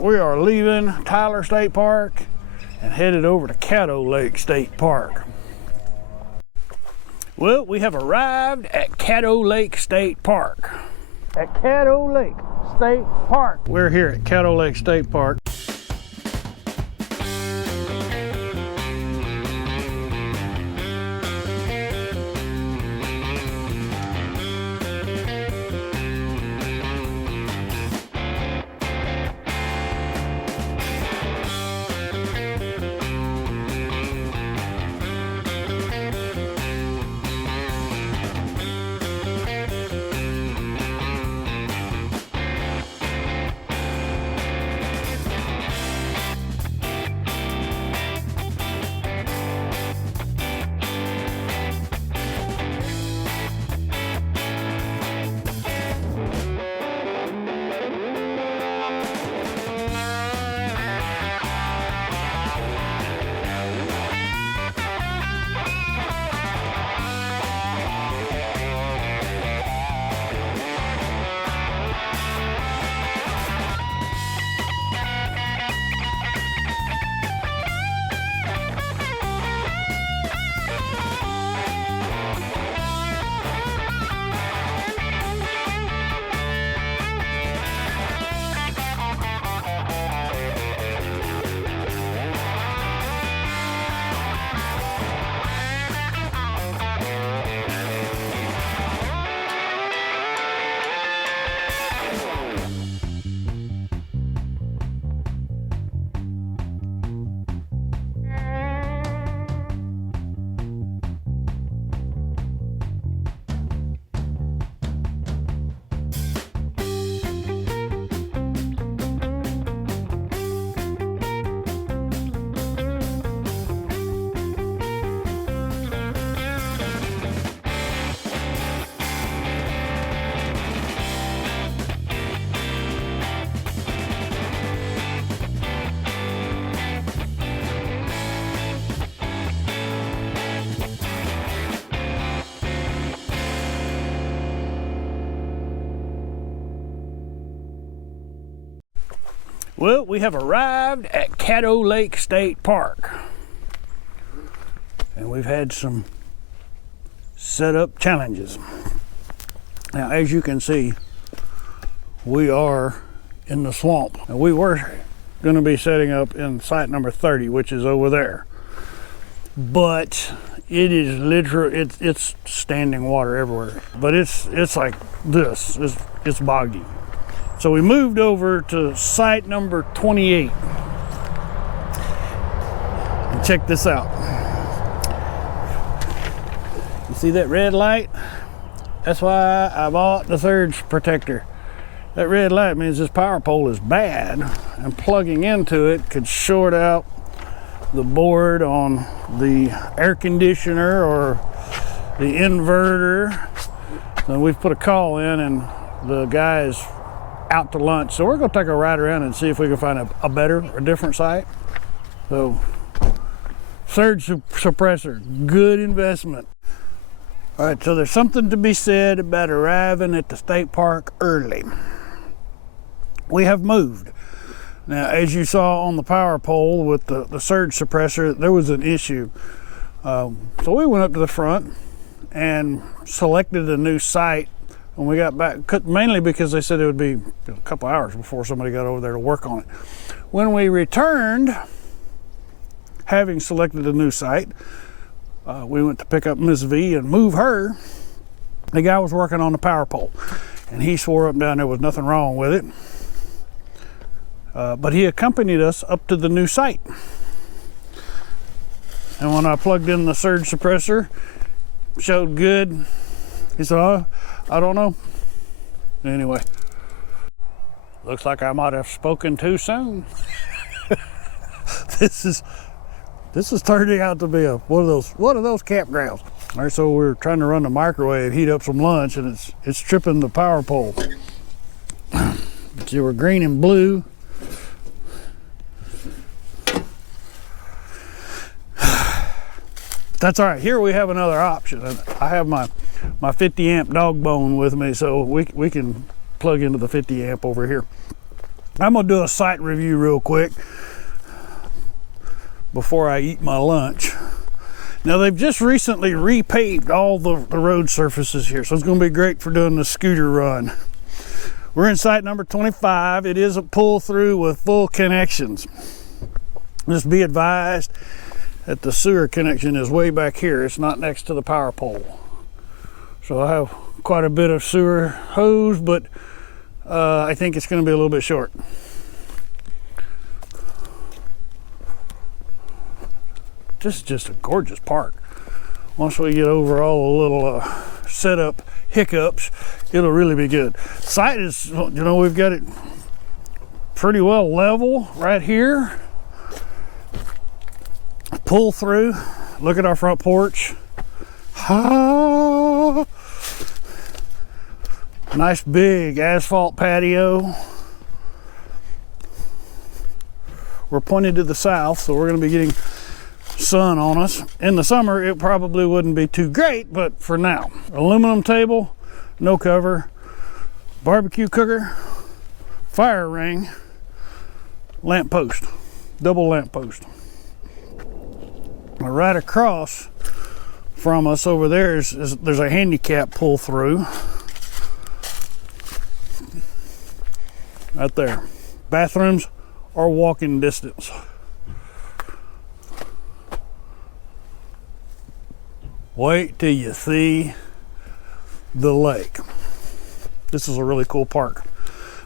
we are leaving Tyler State Park and headed over to Caddo Lake State Park. Well, we have arrived at Caddo Lake State Park. At Caddo Lake State Park. We're here at Caddo Lake State Park. Well, we have arrived at Caddo Lake State Park. And we've had some setup challenges. Now, as you can see, we are in the swamp. And we were going to be setting up in site number 30, which is over there. But it is literally, it's standing water everywhere. But it's like this, it's boggy. So we moved over to site number 28. And check this out. You see that red light? That's why I bought the surge protector. That red light means this power pole is bad, and plugging into it could short out the board on the air conditioner or the inverter. So we've put a call in, and the guy is out to lunch, so we're going to take a ride around and see if we can find a better or different site. So surge suppressor, good investment. All right, so there's something to be said about arriving at the state park early. We have moved. Now, as you saw on the power pole with the surge suppressor, there was an issue. So we went up to the front and selected a new site when we got back, mainly because they said it would be a couple hours before somebody got over there to work on it. When we returned, having selected a new site, we went to pick up Miss V and move her. The guy was working on the power pole, and he swore up and down there was nothing wrong with it. But he accompanied us up to the new site. And when I plugged in the surge suppressor, showed good. He said, "Oh, I don't know." Anyway, looks like I might have spoken too soon. This is turning out to be one of those campgrounds. All right, so we're trying to run the microwave, heat up some lunch, and it's tripping the power pole. See, we're green and blue. That's all right. Here we have another option. I have my 50 amp dog bone with me, so we can plug into the 50 amp over here. I'm gonna do a site review real quick before I eat my lunch. Now they've just recently repaved all the road surfaces here, so it's gonna be great for doing the scooter run. We're in site number 25. It is a pull through with full connections. Just be advised that the sewer connection is way back here. It's not next to the power pole. So I have quite a bit of sewer hose, but I think it's going to be a little bit short. This is just a gorgeous park. Once we get over all the little setup hiccups, it'll really be good. Site is, you know, we've got it pretty well level right here. Pull through. Look at our front porch. Ah. Nice big asphalt patio. We're pointed to the south, so we're going to be getting sun on us. In the summer, it probably wouldn't be too great, but for now. Aluminum table, no cover, barbecue cooker, fire ring, lamp post, double lamp post. Right across from us over there there's a handicap pull through. Right there. Bathrooms are walking distance. Wait till you see the lake. This is a really cool park.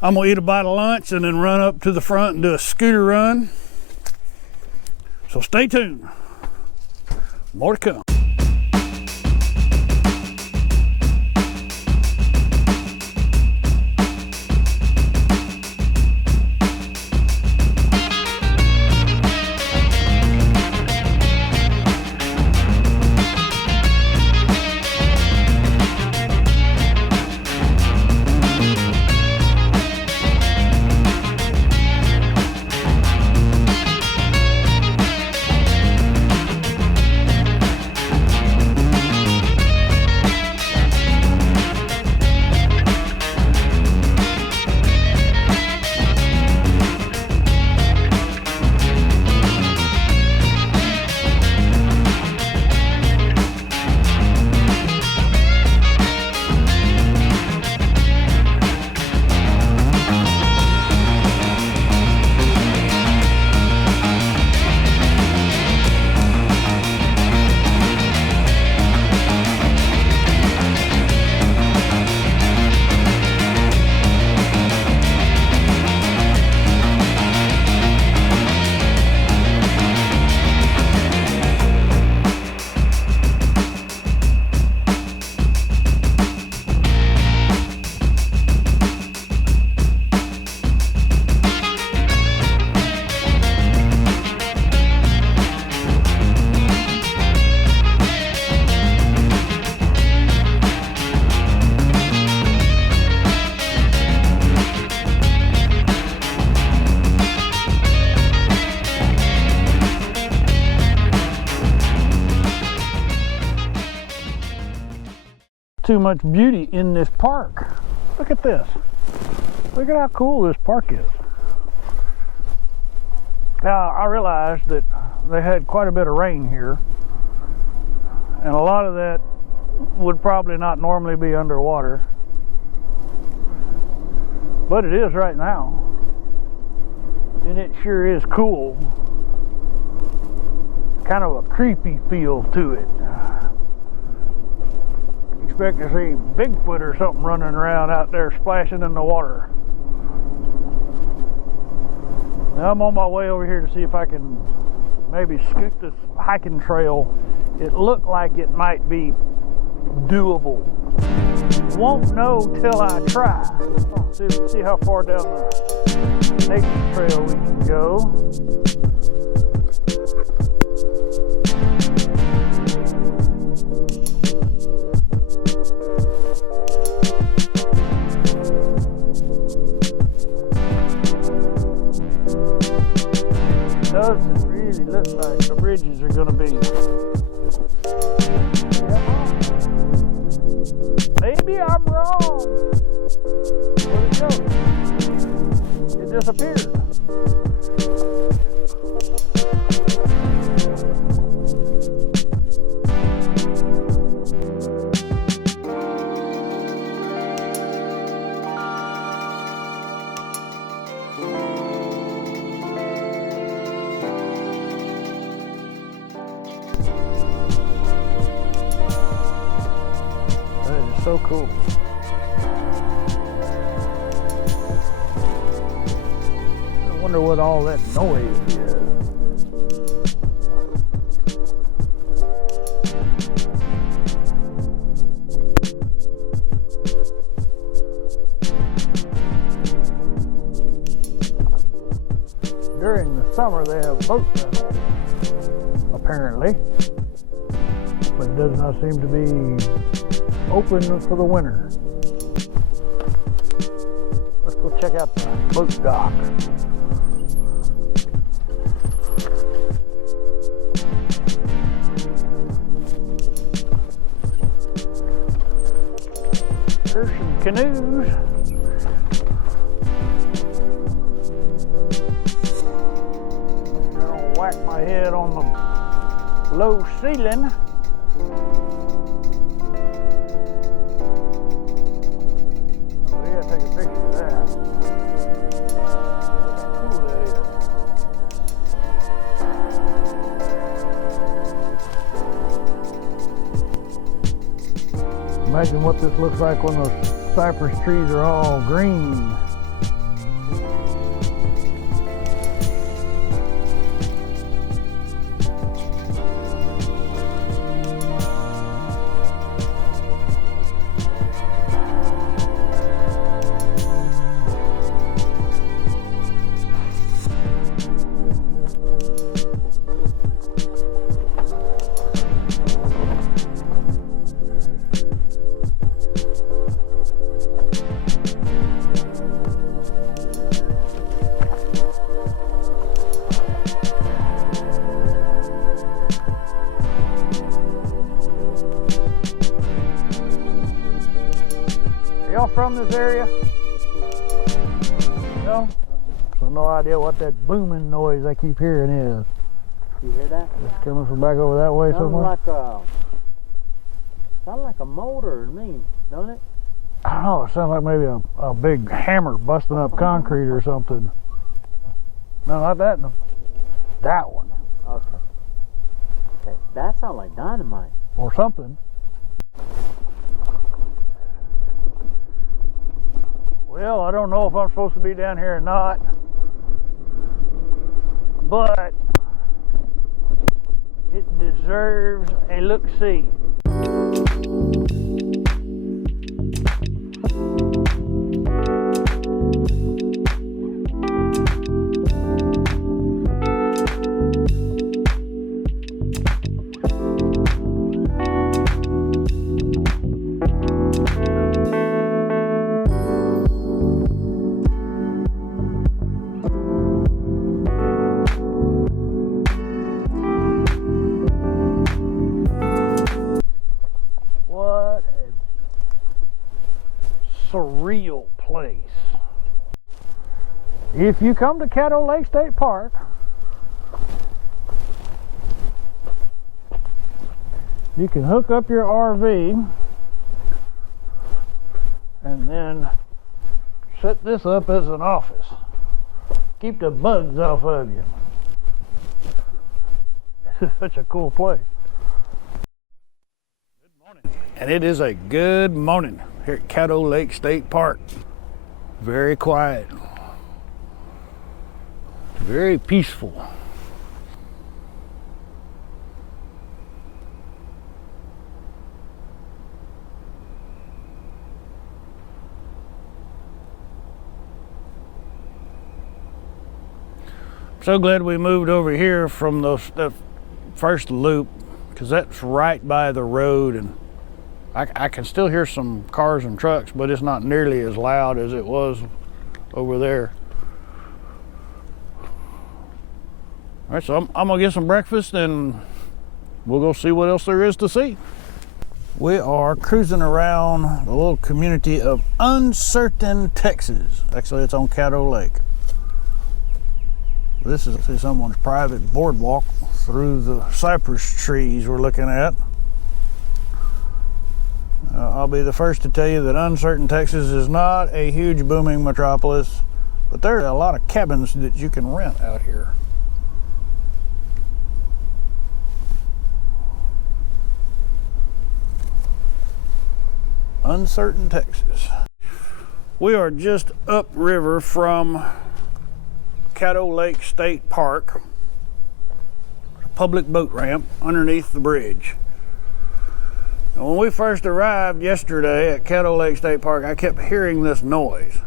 I'm gonna eat a bite of lunch and then run up to the front and do a scooter run. So stay tuned. More to come. Too much beauty in this park. Look at this. Look at how cool this park is. Now, I realized that they had quite a bit of rain here, and a lot of that would probably not normally be underwater, but it is right now, and it sure is cool. Kind of a creepy feel to it. Expect to see Bigfoot or something running around out there splashing in the water. Now I'm on my way over here to see if I can maybe scoot this hiking trail. It looked like it might be doable. Won't know till I try. See how far down the nature trail we can go. Doesn't really look like the bridges are going to be. Maybe I'm wrong. Where'd it go? It disappeared. That is so cool. I wonder what all that noise is. During the summer they have boat rentals, apparently, but it does not seem to be open for the winter. Let's go check out the boat dock. There's some canoes. I'll whack my head on the low ceiling. Oh yeah, take a picture of that. How cool that is. Imagine what this looks like when those cypress trees are all green. Y'all from this area? No? So no idea what that booming noise I keep hearing is. You hear that? It's coming from back over that way somewhere? Sounds like a motor to me, don't it? I don't know, it sounds like maybe a big hammer busting up concrete or something. No, not that. No. That one. Okay. Okay. That sounds like dynamite. Or something. Well, I don't know if I'm supposed to be down here or not, but it deserves a look-see. Surreal place. If you come to Caddo Lake State Park, you can hook up your RV and then set this up as an office. Keep the bugs off of you. This is such a cool place. Good morning. And it is a good morning here at Caddo Lake State Park. Very quiet, very peaceful. I'm so glad we moved over here from the first loop, because that's right by the road, and I can still hear some cars and trucks, but it's not nearly as loud as it was over there. All right, so I'm gonna get some breakfast and we'll go see what else there is to see. We are cruising around the little community of Uncertain, Texas. Actually, it's on Caddo Lake. This is someone's private boardwalk through the cypress trees we're looking at. I'll be the first to tell you that Uncertain, Texas is not a huge booming metropolis, but there are a lot of cabins that you can rent out here. Uncertain, Texas. We are just upriver from Caddo Lake State Park, a public boat ramp underneath the bridge. And when we first arrived yesterday at Caddo Lake State Park, I kept hearing this noise,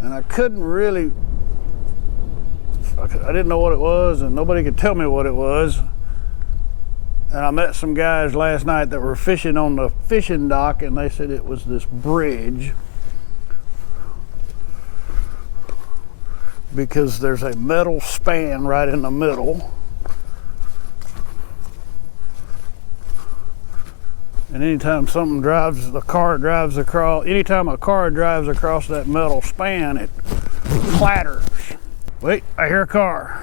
and I couldn't really, I didn't know what it was, and nobody could tell me what it was. And I met some guys last night that were fishing on the fishing dock, and they said it was this bridge, because there's a metal span right in the middle. And anytime something drives, the car drives across, anytime a car drives across that metal span, it clatters. Wait, I hear a car.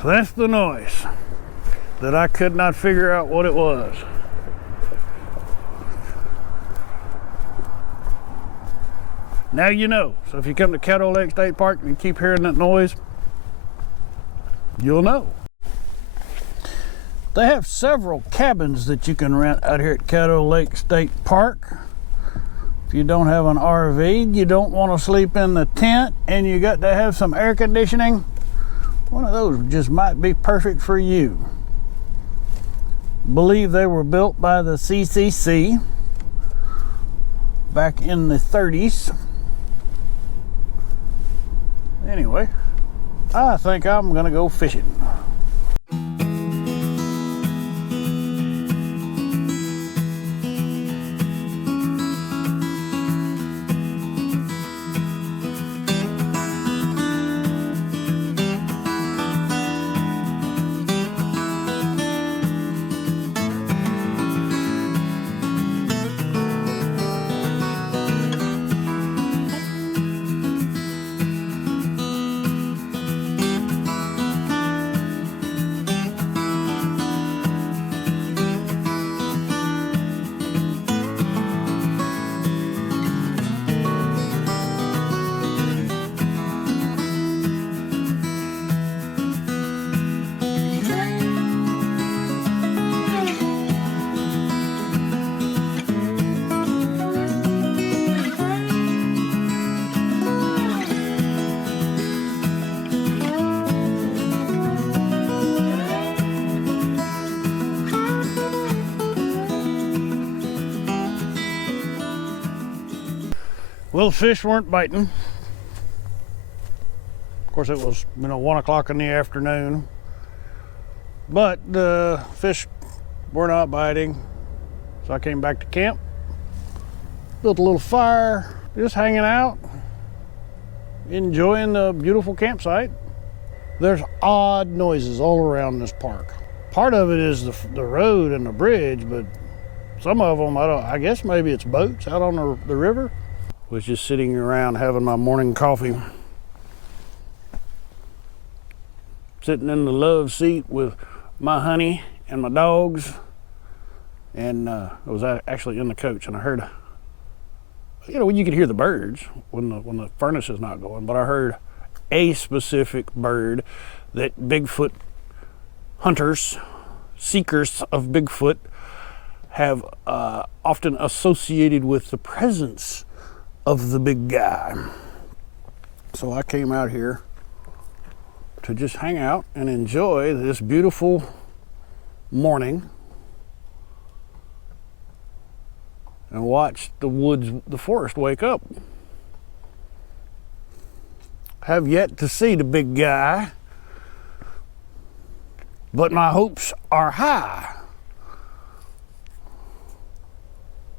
So that's the noise that I could not figure out what it was. Now you know. So if you come to Caddo Lake State Park and you keep hearing that noise, you'll know. They have several cabins that you can rent out here at Caddo Lake State Park. If you don't have an RV, you don't want to sleep in the tent, and you got to have some air conditioning, one of those just might be perfect for you. Believe they were built by the CCC back in the 30s. Anyway, I think I'm gonna go fishing. Well, the fish weren't biting. Of course, it was 1 o'clock in the afternoon, but the fish were not biting. So I came back to camp, built a little fire, just hanging out, enjoying the beautiful campsite. There's odd noises all around this park. Part of it is the road and the bridge, but some of them, I guess maybe it's boats out on the river. Was just sitting around having my morning coffee, sitting in the love seat with my honey and my dogs, and I was actually in the coach, and I heard, when you could hear the birds when the furnace is not going, but I heard a specific bird that Bigfoot hunters, seekers of Bigfoot, have often associated with the presence of the big guy. So I came out here to just hang out and enjoy this beautiful morning and watch the forest wake up. Have yet to see the big guy, but my hopes are high.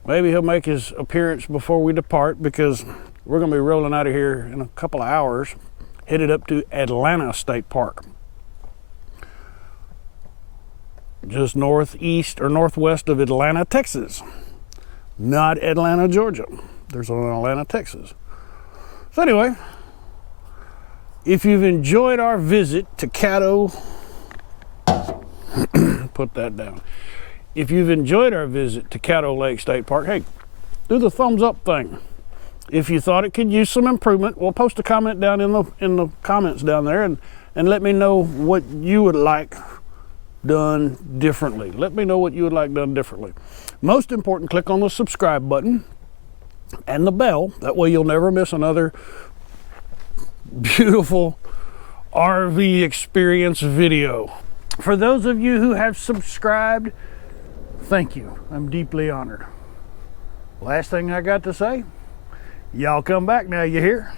Maybe he'll make his appearance before we depart, because we're going to be rolling out of here in a couple of hours, headed up to Atlanta State Park. just northeast or northwest of Atlanta, Texas. Not Atlanta, Georgia. There's one in Atlanta, Texas. So anyway, if you've enjoyed our visit to Caddo, put that down. If you've enjoyed our visit to Caddo Lake State Park, hey, do the thumbs up thing. If you thought it could use some improvement, well, post a comment down in the comments down there and let me know what you would like done differently. Let me know what you would like done differently. Most important, click on the subscribe button and the bell. That way you'll never miss another beautiful RV experience video. For those of you who have subscribed, thank you. I'm deeply honored. Last thing I got to say, y'all come back now, you hear?